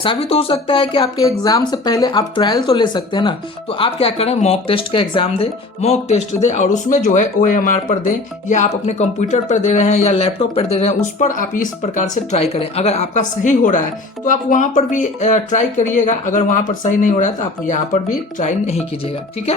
ऐसा भी तो हो सकता है कि आपके एग्जाम से पहले आप ट्रायल तो ले सकते हैं ना। तो आप क्या करें, मॉक टेस्ट का एग्जाम दें, मॉक टेस्ट दें और उसमें जो है OMR पर दें, या आप अपने कंप्यूटर पर दे रहे हैं या लैपटॉप पर दे रहे हैं, उस पर आप इस प्रकार से ट्राई करें। अगर आपका सही हो रहा है तो आप वहां पर भी ट्राई करिएगा, अगर वहां पर सही नहीं हो रहा है तो आप यहाँ पर भी ट्राई नहीं कीजिएगा। ठीक है,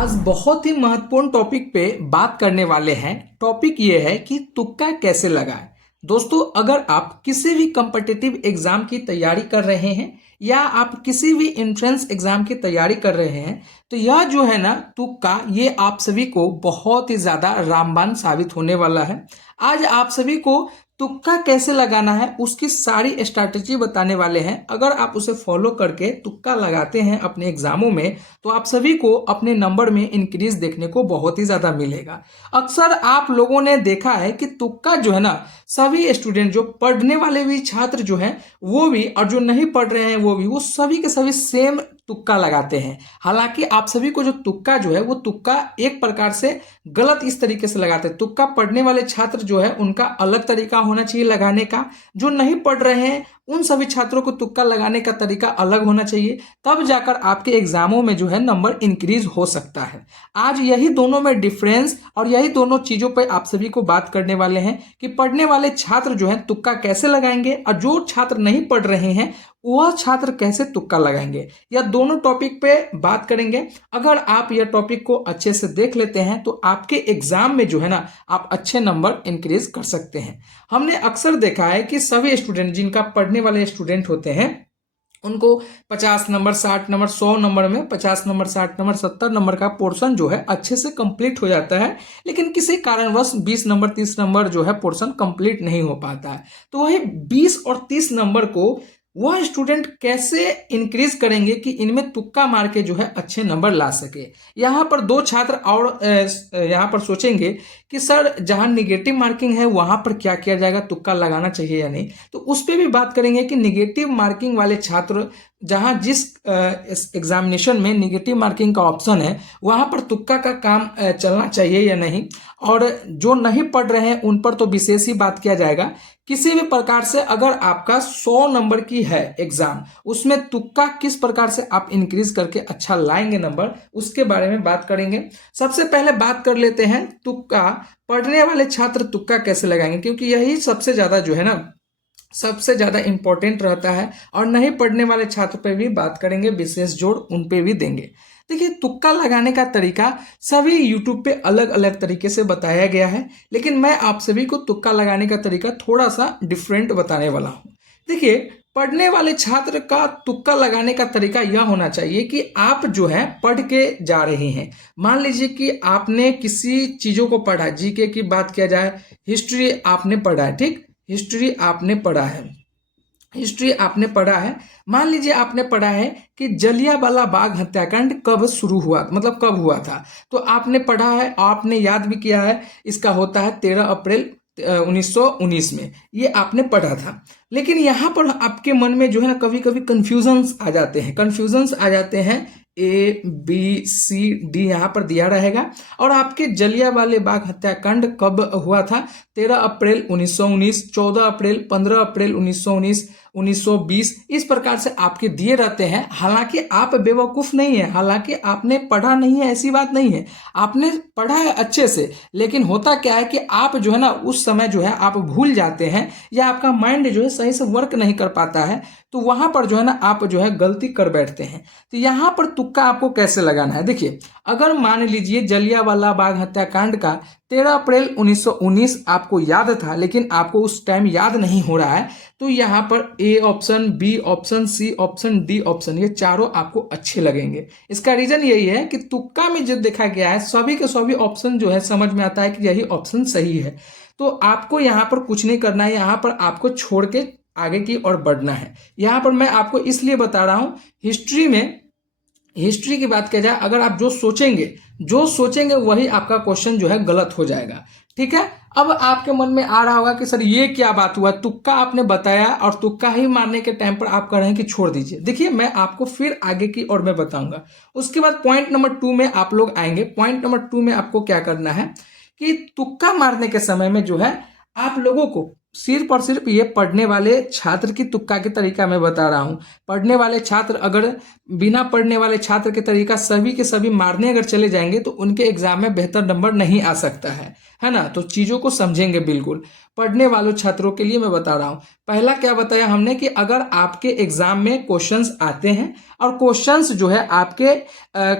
आज बहुत ही महत्वपूर्ण टॉपिक पे बात करने वाले हैं। टॉपिक ये है कि तुक्का कैसे लगाएं। दोस्तों, अगर आप किसी भी कॉम्पिटिटिव एग्जाम की तैयारी कर रहे हैं या आप किसी भी एंट्रेंस एग्जाम की तैयारी कर रहे हैं, तो यह जो है ना तुक्का, ये आप सभी को बहुत ही ज्यादा रामबाण साबित होने वाला है। आज आप सभी को तुक्का कैसे लगाना है उसकी सारी स्ट्रैटेजी बताने वाले हैं। अगर आप उसे फॉलो करके तुक्का लगाते हैं अपने एग्जामों में, तो आप सभी को अपने नंबर में इंक्रीज देखने को बहुत ही ज्यादा मिलेगा। अक्सर आप लोगों ने देखा है कि तुक्का जो है ना, सभी स्टूडेंट, जो पढ़ने वाले भी छात्र जो हैं वो भी, और जो नहीं पढ़ रहे हैं वो भी, वो सभी के सभी सेम तुक्का लगाते हैं। हालांकि आप सभी को जो तुक्का जो है वो तुक्का एक प्रकार से गलत इस तरीके से लगाते हैं। तुक्का पढ़ने वाले छात्र जो है उनका अलग तरीका होना चाहिए लगाने का, जो नहीं पढ़ रहे हैं उन सभी छात्रों को तुक्का लगाने का तरीका अलग होना चाहिए, तब जाकर आपके एग्जामों में जो है नंबर इंक्रीज हो सकता है। आज यही दोनों में डिफरेंस और यही दोनों चीजों पर आप सभी को बात करने वाले हैं कि पढ़ने वाले छात्र जो है तुक्का कैसे लगाएंगे और जो छात्र नहीं पढ़ रहे हैं वह छात्र कैसे तुक्का लगाएंगे। यह दोनों टॉपिक पे बात करेंगे। अगर आप यह टॉपिक को अच्छे से देख लेते हैं तो आपके एग्जाम में जो है ना आप अच्छे नंबर इंक्रीज कर सकते हैं। हमने अक्सर देखा है कि सभी स्टूडेंट, जिनका पढ़ने वाले स्टूडेंट होते हैं, उनको 50 नंबर, 60 नंबर, 100 नंबर में 50 नंबर, 60 नंबर, 70 नंबर का पोर्शन जो है अच्छे से कंप्लीट हो जाता है, लेकिन किसी कारणवश 20 नंबर, 30 नंबर जो है पोर्शन कंप्लीट नहीं हो पाता है। तो वही 20 और 30 नंबर को वह स्टूडेंट कैसे इंक्रीज करेंगे कि इनमें तुक्का मार के जो है अच्छे नंबर ला सके। यहाँ पर दो छात्र और यहाँ पर सोचेंगे कि सर जहाँ निगेटिव मार्किंग है वहाँ पर क्या किया जाएगा, तुक्का लगाना चाहिए या नहीं। तो उस पर भी बात करेंगे कि निगेटिव मार्किंग वाले छात्र, जहाँ जिस एग्जामिनेशन में निगेटिव मार्किंग का ऑप्शन है वहाँ पर तुक्का का काम चलना चाहिए या नहीं। और जो नहीं पढ़ रहे हैं उन पर तो विशेष ही बात किया जाएगा। किसी भी प्रकार से अगर आपका 100 नंबर की है एग्जाम, उसमें तुक्का किस प्रकार से आप इंक्रीज करके अच्छा लाएंगे नंबर, उसके बारे में बात करेंगे। सबसे पहले बात कर लेते हैं तुक्का, पढ़ने वाले छात्र तुक्का कैसे लगाएंगे, क्योंकि यही सबसे ज्यादा जो है ना सबसे ज्यादा इंपॉर्टेंट रहता है। और नहीं पढ़ने वाले छात्र पे भी बात करेंगे, विशेष जोड़ उन पे भी देंगे। देखिए, तुक्का लगाने का तरीका सभी यूट्यूब पे अलग अलग तरीके से बताया गया है, लेकिन मैं आप सभी को तुक्का लगाने का तरीका थोड़ा सा डिफरेंट बताने वाला हूँ। देखिए, पढ़ने वाले छात्र का तुक्का लगाने का तरीका यह होना चाहिए कि आप जो है पढ़ के जा रहे हैं। मान लीजिए कि आपने किसी चीजों को पढ़ा, जीके की बात किया जाए, हिस्ट्री आपने पढ़ा है, ठीक, हिस्ट्री आपने पढ़ा है, हिस्ट्री आपने पढ़ा है। मान लीजिए आपने पढ़ा है कि जलियांवाला बाग हत्याकांड कब शुरू हुआ, मतलब कब हुआ था, तो आपने पढ़ा है, आपने याद भी किया है, इसका होता है 13 अप्रैल 1919 में, ये आपने पढ़ा था। लेकिन यहाँ पर आपके मन में जो है ना कभी कभी कंफ्यूजन्स आ जाते हैं, ABCD यहाँ पर दिया रहेगा। और आपके जलियांवाला बाग हत्याकांड कब हुआ था, 13 अप्रैल 1919, 14 अप्रैल, 15 अप्रैल 1919, 1920, इस प्रकार से आपके दिए रहते हैं। हालांकि आप बेवकूफ नहीं है, हालांकि आपने पढ़ा नहीं है ऐसी बात नहीं है, आपने पढ़ा है अच्छे से, लेकिन होता क्या है कि आप जो है ना उस समय जो है आप भूल जाते हैं या आपका माइंड जो है सही से वर्क नहीं कर पाता है, तो वहां पर जो है ना आप जो है गलती कर बैठते हैं। तो यहाँ पर तुक्का आपको कैसे लगाना है, देखिए, अगर मान लीजिए जलियांवाला बाग हत्याकांड का 13 अप्रैल 1919 आपको याद था, लेकिन आपको उस टाइम याद नहीं हो रहा है, तो यहाँ पर A option, B option, C option, D option, ये चारों आपको अच्छे लगेंगे। इसका रीजन यही है कि तुक्का में जो देखा गया है सभी के सभी ऑप्शन जो है समझ में आता है कि यही ऑप्शन सही है। तो आपको यहाँ पर कुछ नहीं करना है, यहाँ पर आपको छोड़ के आगे की ओर बढ़ना है। यहाँ पर मैं आपको इसलिए बता रहा हूँ, हिस्ट्री की बात किया जाए, अगर आप जो सोचेंगे वही आपका क्वेश्चन जो है गलत हो जाएगा। ठीक है, अब आपके मन में आ रहा होगा कि सर ये क्या बात हुआ, तुक्का आपने बताया और तुक्का ही मारने के टाइम पर आप कह रहे हैं कि छोड़ दीजिए। देखिए, मैं आपको फिर आगे की ओर मैं बताऊंगा। उसके बाद पॉइंट नंबर 2 में आप लोग आएंगे। पॉइंट नंबर 2 में आपको क्या करना है कि तुक्का मारने के समय में जो है आप लोगों को सिर्फ और सिर्फ ये पढ़ने वाले छात्र की तुक्का की तरीका मैं बता रहा हूँ। पढ़ने वाले छात्र अगर बिना पढ़ने वाले छात्र के तरीका सभी के सभी मारने अगर चले जाएंगे तो उनके एग्जाम में बेहतर नंबर नहीं आ सकता है ना। तो चीज़ों को समझेंगे बिल्कुल। पढ़ने वालों छात्रों के लिए मैं बता रहा हूँ। पहला क्या बताया हमने कि अगर आपके एग्जाम में क्वेश्चंस आते हैं और क्वेश्चंस जो है आपके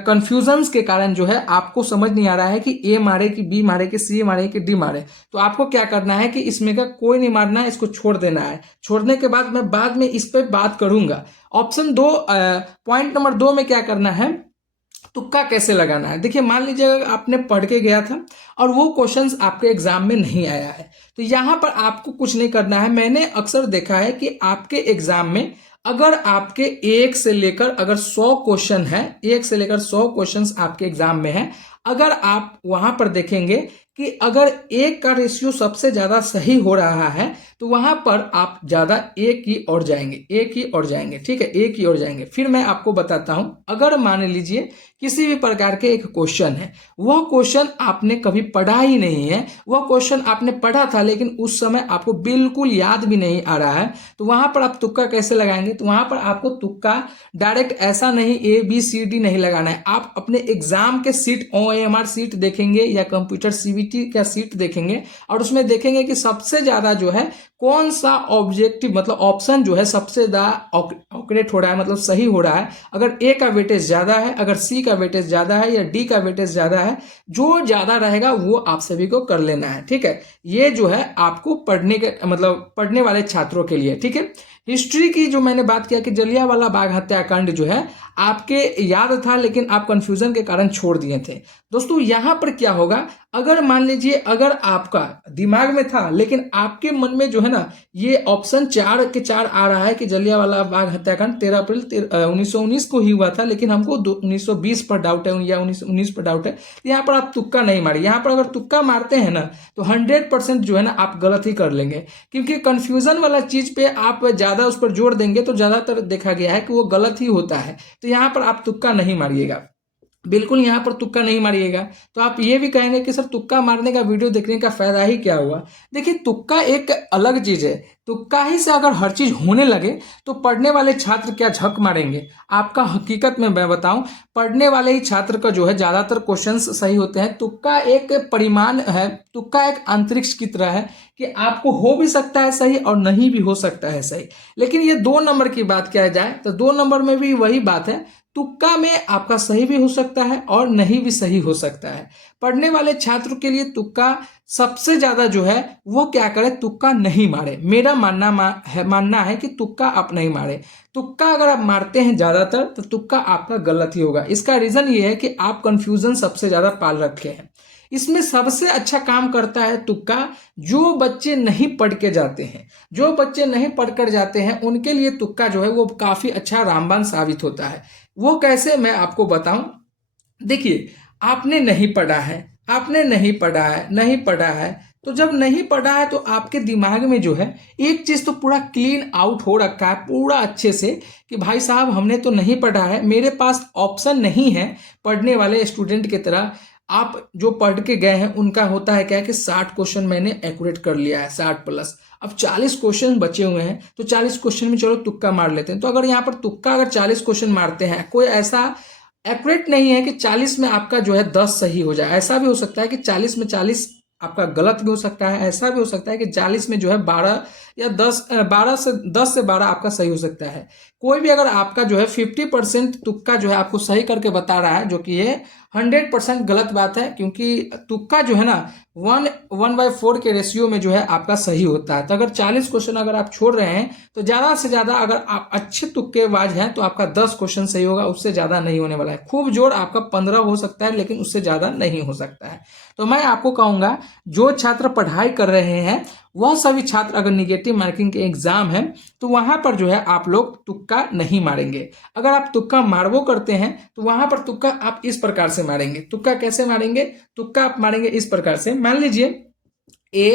कंफ्यूजन्स के कारण जो है आपको समझ नहीं आ रहा है कि ए मारे कि बी मारे कि सी मारे कि डी मारे, तो आपको क्या करना है कि इसमें का कोई नहीं मारना है, इसको छोड़ देना है। छोड़ने के बाद मैं बाद में इस पर बात करूंगा। ऑप्शन 2 पॉइंट नंबर 2 में क्या करना है, तुक्का कैसे लगाना है। देखिए मान लीजिए अगर आपने पढ़ के गया था और वो क्वेश्चंस आपके एग्जाम में नहीं आया है तो यहां पर आपको कुछ नहीं करना है। मैंने अक्सर देखा है कि आपके एग्जाम में अगर आपके 1 से लेकर अगर 100 क्वेश्चन है, 1 से लेकर 100 क्वेश्चंस आपके एग्जाम में है, अगर आप वहां पर देखेंगे कि अगर 1 का रेशियो सबसे ज्यादा सही हो रहा है तो वहां पर आप ज्यादा एक ही और जाएंगे, एक ही और जाएंगे, ठीक है, एक ही और जाएंगे। फिर मैं आपको बताता हूं, अगर मान लीजिए किसी भी प्रकार के एक क्वेश्चन है, वह क्वेश्चन आपने कभी पढ़ा ही नहीं है, वह क्वेश्चन आपने पढ़ा था लेकिन उस समय आपको बिल्कुल याद भी नहीं आ रहा है, तो वहां पर आप तुक्का कैसे लगाएंगे। तो वहां पर आपको तुक्का डायरेक्ट ऐसा नहीं ABCD नहीं लगाना है। आप अपने एग्जाम के सीट OMR सीट देखेंगे या कंप्यूटर CBT का सीट देखेंगे और उसमें देखेंगे कि सबसे ज्यादा जो है कौन सा ऑब्जेक्टिव मतलब ऑप्शन जो है सबसे ज्यादा ऑक्यूरेट हो रहा है, मतलब सही हो रहा है। अगर ए का वेटेज ज्यादा है, अगर सी का वेटेज ज्यादा है या डी का वेटेज ज्यादा है, जो ज्यादा रहेगा वो आप सभी को कर लेना है, ठीक है। ये जो है आपको पढ़ने के मतलब पढ़ने वाले छात्रों के लिए, ठीक है। हिस्ट्री की जो मैंने बात किया कि जलियांवाला बाग हत्याकांड जो है आपके याद था लेकिन आप कंफ्यूजन के कारण छोड़ दिए थे। दोस्तों यहां पर क्या होगा, अगर मान लीजिए अगर आपका दिमाग में था लेकिन आपके मन में जो है ना ये ऑप्शन 4 के 4 आ रहा है कि जलियांवाला बाग हत्याकांड 13 अप्रैल 1919 को ही हुआ था लेकिन हमको 1920 पर डाउट है या 1919 पर डाउट है, तो यहाँ पर आप तुक्का नहीं मारिए। यहाँ पर अगर तुक्का मारते हैं ना तो 100% जो है ना आप गलत ही कर लेंगे, क्योंकि कंफ्यूजन वाला चीज पे आप ज्यादा उस पर जोर देंगे तो ज्यादातर देखा गया है कि वो गलत ही होता है। तो यहाँ पर आप तुक्का नहीं मारिएगा, बिल्कुल यहाँ पर तुक्का नहीं मारिएगा। तो आप ये भी कहेंगे कि सर तुक्का मारने का वीडियो देखने का फायदा ही क्या हुआ। देखिए तुक्का एक अलग चीज है, तुक्का ही से अगर हर चीज होने लगे तो पढ़ने वाले छात्र क्या झक मारेंगे। आपका हकीकत में मैं बताऊं, पढ़ने वाले ही छात्र का जो है ज्यादातर क्वेश्चंस सही होते हैं। तुक्का एक परिमाण है, तुक्का एक अंतरिक्ष की तरह है कि आपको हो भी सकता है सही और नहीं भी हो सकता है सही। लेकिन ये 2 नंबर की बात किया जाए तो 2 नंबर में भी वही बात है, तुक्का में आपका सही भी हो सकता है और नहीं भी सही हो सकता है। पढ़ने वाले छात्र के लिए तुक्का सबसे ज्यादा जो है वो क्या करे, तुक्का नहीं मारे। मेरा मानना है कि तुक्का आप नहीं मारे। तुक्का अगर आप मारते हैं ज्यादातर तो तुक्का आपका गलत ही होगा। इसका रीजन ये है कि आप कंफ्यूजन सबसे ज्यादा पाल रखे हैं। इसमें सबसे अच्छा काम करता है तुक्का जो बच्चे नहीं पढ़ के जाते हैं। जो बच्चे नहीं पढ़ कर जाते हैं उनके लिए तुक्का जो है वो काफी अच्छा रामबाण साबित होता है। वो कैसे मैं आपको बताऊं। देखिए आपने नहीं पढ़ा है, आपने नहीं पढ़ा है, नहीं पढ़ा है, तो जब नहीं पढ़ा है तो आपके दिमाग में जो है एक चीज तो पूरा क्लीन आउट हो रखा है पूरा अच्छे से कि भाई साहब हमने तो नहीं पढ़ा है, मेरे पास ऑप्शन नहीं है पढ़ने वाले स्टूडेंट की तरह। आप जो पढ़ के गए हैं उनका होता है क्या कि 60 क्वेश्चन मैंने एक्यूरेट कर लिया है, 60 प्लस, अब 40 क्वेश्चन बचे हुए हैं तो 40 क्वेश्चन में चलो तुक्का मार लेते हैं। तो अगर यहाँ पर तुक्का अगर 40 क्वेश्चन मारते हैं, कोई ऐसा एक्यूरेट नहीं है कि 40 में आपका जो है 10 सही हो जाए। ऐसा भी हो सकता है कि 40 में 40 आपका गलत भी हो सकता है। ऐसा भी हो सकता है कि 40 में जो है 12 या 10 से 12 आपका सही हो सकता है। कोई भी अगर आपका जो है 50% तुक्का जो है आपको सही करके बता रहा है, जो कि ये 100% गलत बात है, क्योंकि तुक्का जो है ना 1/4 के रेशियो में जो है आपका सही होता है। तो अगर 40 क्वेश्चन अगर आप छोड़ रहे हैं तो ज्यादा से ज्यादा अगर आप अच्छे तुक्केबाज हैं तो आपका 10 क्वेश्चन सही होगा, उससे ज्यादा नहीं होने वाला है। खूब जोर आपका 15 हो सकता है लेकिन उससे ज्यादा नहीं हो सकता है। तो मैं आपको कहूंगा जो छात्र पढ़ाई कर रहे हैं वह सभी छात्र अगर निगेटिव मार्किंग के एग्जाम है तो वहां पर जो है आप लोग तुक्का नहीं मारेंगे। अगर आप तुक्का मारवो करते हैं तो वहां पर तुक्का आप इस प्रकार से मारेंगे। तुक्का कैसे मारेंगे, तुक्का आप मारेंगे इस प्रकार से, मान लीजिए A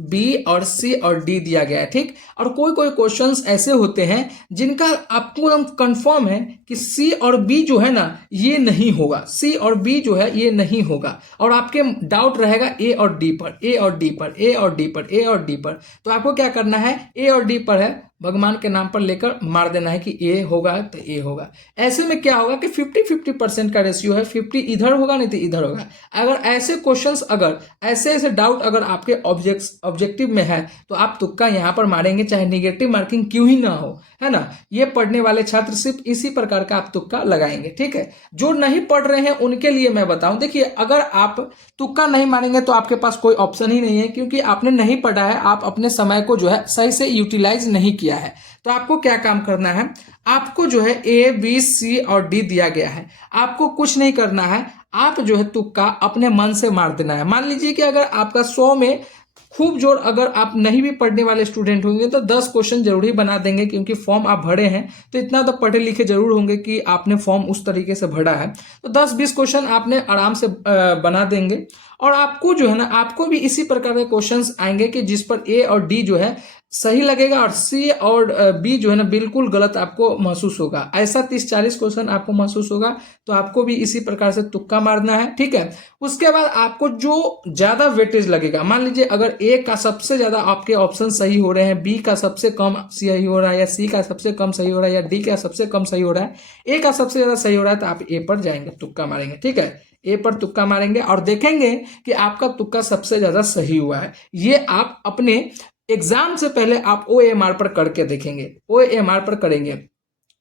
बी और सी और डी दिया गया है, ठीक। और कोई कोई क्वेश्चंस ऐसे होते हैं जिनका आपको एकदम कंफर्म है कि सी और बी जो है ना ये नहीं होगा, सी और बी जो है ये नहीं होगा, और आपके डाउट रहेगा ए और डी पर, ए और डी पर, ए और डी पर, ए और डी पर। तो आपको क्या करना है, ए और डी पर है, भगवान के नाम पर लेकर मार देना है कि ए होगा तो ए होगा। ऐसे में क्या होगा कि 50-50% का रेशियो है, 50 इधर होगा नहीं तो इधर होगा। अगर ऐसे क्वेश्चंस, अगर ऐसे ऐसे डाउट अगर आपके ऑब्जेक्टिव में है तो आप तुक्का यहाँ पर मारेंगे, चाहे निगेटिव मार्किंग क्यों ही ना हो, है ना। ये पढ़ने वाले छात्र सिर्फ इसी प्रकार का आप तुक्का लगाएंगे, ठीक है। जो नहीं पढ़ रहे हैं उनके लिए मैं बताऊं, देखिए अगर आप तुक्का नहीं मारेंगे तो आपके पास कोई ऑप्शन ही नहीं है, क्योंकि आपने नहीं पढ़ा है, आप अपने समय को जो है सही से यूटिलाइज नहीं किया है। तो आपको क्या काम करना है, आपको जो है ए बी सी और डी दिया गया है, आपको कुछ नहीं करना है, आप जो है तुक्का अपने मन से मार देना है। मान लीजिए कि अगर आपका 100 में खूब जोर, अगर आप नहीं भी पढ़ने वाले स्टूडेंट होंगे तो 10 क्वेश्चन जरूर ही बना देंगे, क्योंकि फॉर्म आप भरे हैं तो इतना तो पढ़े लिखे जरूर होंगे कि आपने फॉर्म उस तरीके से भरा है। तो 10-20 क्वेश्चन आपने आराम से बना देंगे। और आपको जो है ना, आपको भी इसी प्रकार के क्वेश्चंस आएंगे कि जिस पर ए और डी जो है सही लगेगा और सी और बी जो है ना बिल्कुल गलत आपको महसूस होगा। ऐसा 30-40 क्वेश्चन आपको महसूस होगा, तो आपको भी इसी प्रकार से तुक्का मारना है, ठीक है। उसके बाद आपको जो ज्यादा वेटेज लगेगा, मान लीजिए अगर ए का सबसे ज्यादा आपके ऑप्शन सही हो रहे हैं, बी का सबसे कम सही हो रहा है, या सी का सबसे कम सही हो रहा है, या डी का सबसे कम सही हो रहा है, ए का सबसे ज्यादा सही हो रहा है, तो आप ए पर जाएंगे, तुक्का मारेंगे, ठीक है। ए पर तुक्का मारेंगे और देखेंगे कि आपका तुक्का सबसे ज्यादा सही हुआ है। ये आप अपने एग्जाम से पहले आप OMR पर करके देखेंगे, OMR पर करेंगे,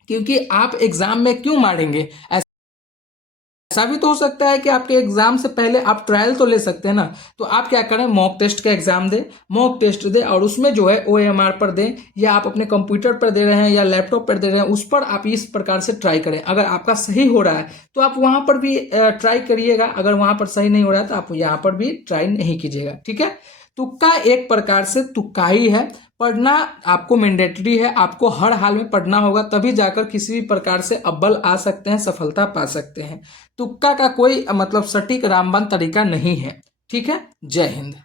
क्योंकि आप एग्जाम में क्यों मारेंगे, ऐसा भी तो हो सकता है कि आपके एग्जाम से पहले आप ट्रायल तो ले सकते हैं ना। तो आप क्या करें, मॉक टेस्ट का एग्जाम दें, मॉक टेस्ट दें और उसमें जो है OMR पर दें, या आप अपने कंप्यूटर पर दे रहे हैं या लैपटॉप पर दे रहे हैं, उस पर आप इस प्रकार से ट्राई करें। अगर आपका सही हो रहा है तो आप वहां पर भी ट्राई करिएगा, अगर वहां पर सही नहीं हो रहा है तो आप यहाँ पर भी ट्राई नहीं कीजिएगा, ठीक है। तुक्का एक प्रकार से तुक्का ही है, पढ़ना आपको मैंडेटरी है, आपको हर हाल में पढ़ना होगा, तभी जाकर किसी भी प्रकार से अव्वल आ सकते हैं, सफलता पा सकते हैं। तुक्का का कोई मतलब सटीक रामबाण तरीका नहीं है, ठीक है। जय हिंद।